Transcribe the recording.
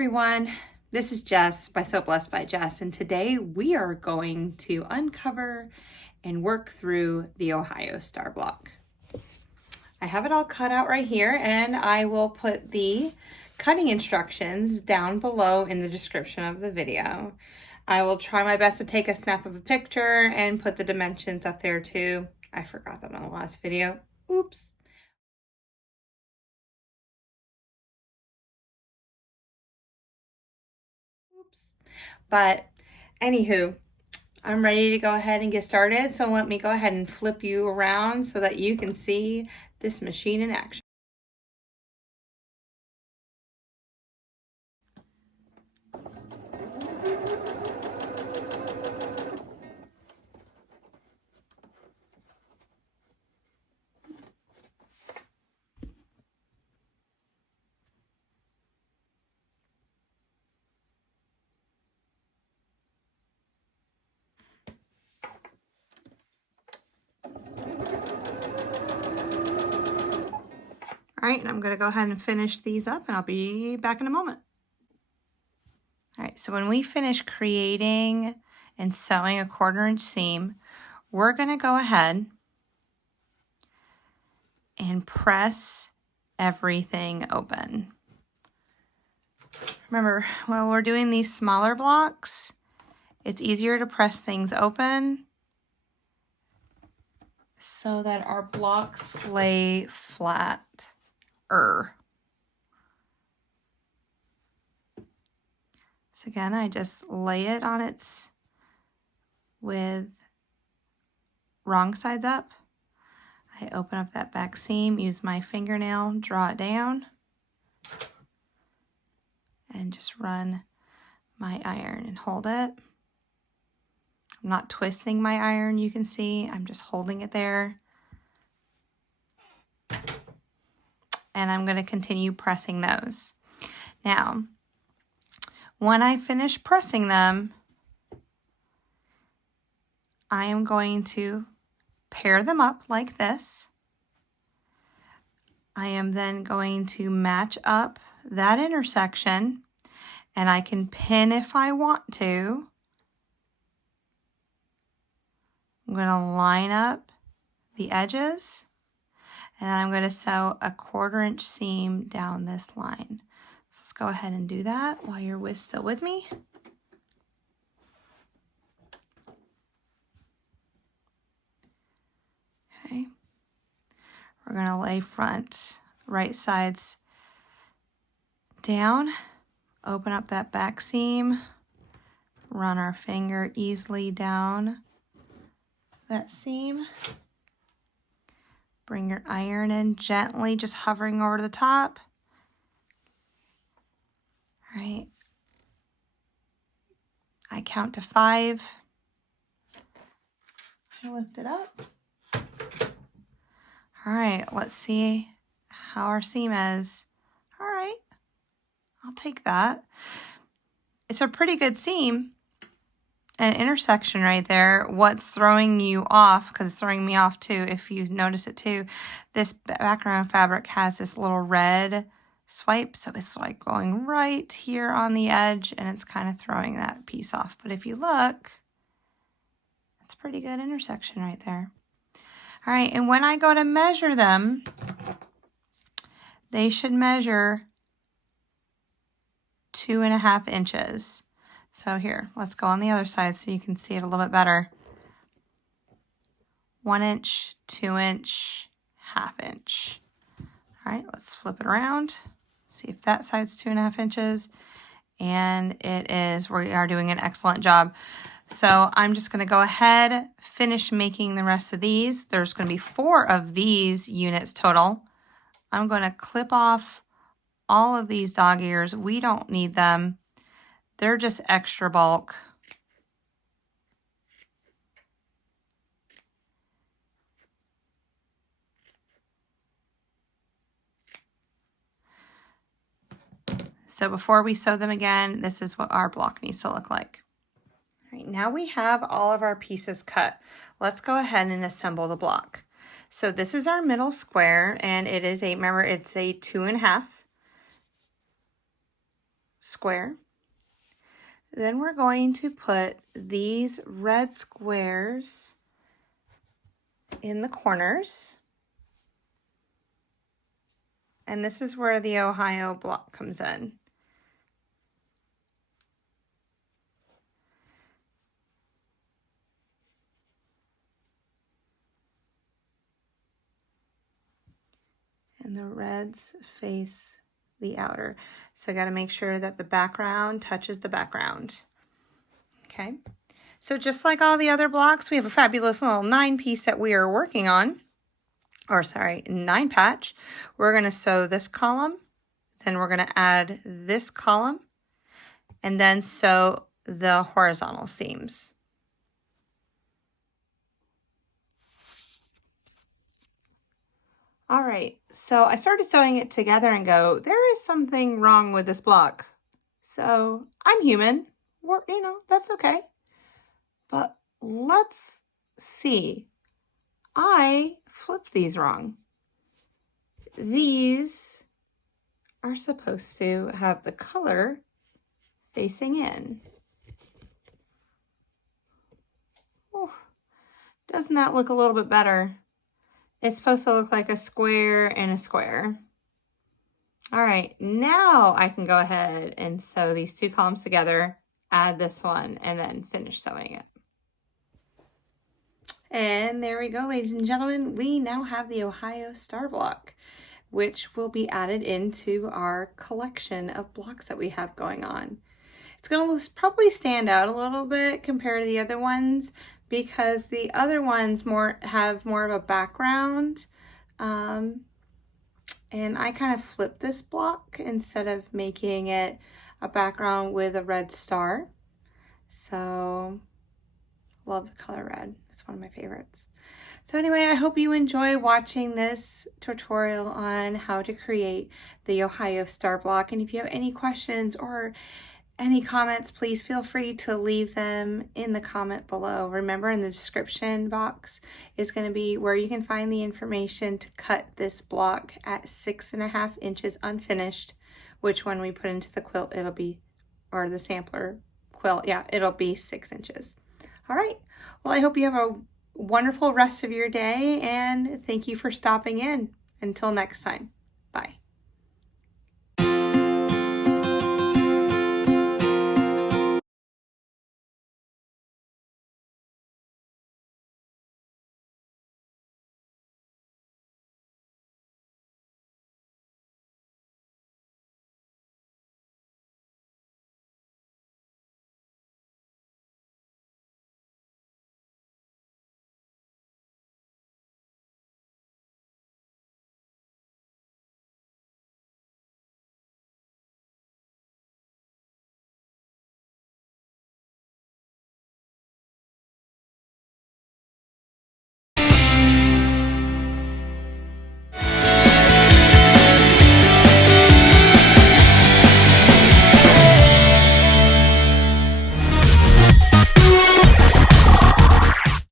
everyone, this is Jess by So Blessed by Jess, and today we are going to uncover and work through the Ohio Star Block. I have it all cut out right here, and I will put the cutting instructions down below in the description of the video. I will try my best to take a snap of a picture and put the dimensions up there too. I forgot that on the last video. Oops. But anywho, I'm ready to go ahead and get started. So let me go ahead and flip you around so that you can see this machine in action. All right, and I'm going to go ahead and finish these up, and I'll be back in a moment. All right, so when we finish creating and sewing a 1/4 inch seam, we're going to go ahead and press everything open. Remember, when we're doing these smaller blocks, it's easier to press things open so that our blocks lay flat. So again, I just lay it on its with wrong sides up. I open up that back seam, use my fingernail, draw it down, and just run my iron and hold it. I'm not twisting my iron, you can see. I'm just holding it there. And I'm going to continue pressing those. Now, when I finish pressing them, I am going to pair them up like this. I am then going to match up that intersection, and I can pin if I want to. I'm going to line up the edges, and I'm going to sew a 1/4 inch seam down this line. So let's go ahead and do that while you're still with me. Okay. We're going to lay front right sides down, open up that back seam, run our finger easily down that seam. Bring your iron in gently, just hovering over the top. All right. I count to 5. I lift it up. All right, let's see how our seam is. All right, I'll take that. It's a pretty good seam. An intersection right there. What's throwing you off, because it's throwing me off too, if you notice it too, this background fabric has this little red swipe, so it's like going right here on the edge, and it's kind of throwing that piece off. But if you look, it's a pretty good intersection right there. All right, and when I go to measure them, they should measure 2.5 inches. So here, let's go on the other side so you can see it a little bit better. 1 inch, 2 inch, 1/2 inch. All right, let's flip it around. See if that side's 2.5 inches. And it is. We are doing an excellent job. So I'm just going to go ahead, finish making the rest of these. There's going to be 4 of these units total. I'm going to clip off all of these dog ears. We don't need them. They're just extra bulk. So before we sew them again, this is what our block needs to look like. All right, now we have all of our pieces cut. Let's go ahead and assemble the block. So this is our middle square, and it is remember, it's a 2.5. square. Then we're going to put these red squares in the corners. And this is where the Ohio block comes in. And the reds face the outer. So I got to make sure that the background touches the background. Okay. So just like all the other blocks, we have a fabulous little 9-piece that we are working on. Or sorry, 9-patch. We're going to sew this column. Then we're going to add this column. And then sew the horizontal seams. All right, so I started sewing it together and go, there is something wrong with this block. So I'm human, that's okay. But let's see. I flipped these wrong. These are supposed to have the color facing in. Oh, doesn't that look a little bit better? It's supposed to look like a square and a square. All right, now I can go ahead and sew these 2 columns together, add this one, and then finish sewing it. And there we go, ladies and gentlemen. We now have the Ohio Star block, which will be added into our collection of blocks that we have going on. It's going to probably stand out a little bit compared to the other ones, because the other ones have more of a background, and I kind of flipped this block instead of making it a background with a red star. So love the color red. It's one of my favorites. So anyway, I hope you enjoy watching this tutorial on how to create the Ohio Star block. And if you have any questions or any comments, please feel free to leave them in the comment below. Remember, in the description box is going to be where you can find the information to cut this block at 6.5 inches unfinished, which when we put into the quilt, it'll be, or the sampler quilt, yeah, it'll be 6 inches. All right. Well, I hope you have a wonderful rest of your day, and thank you for stopping in. Until next time. Bye.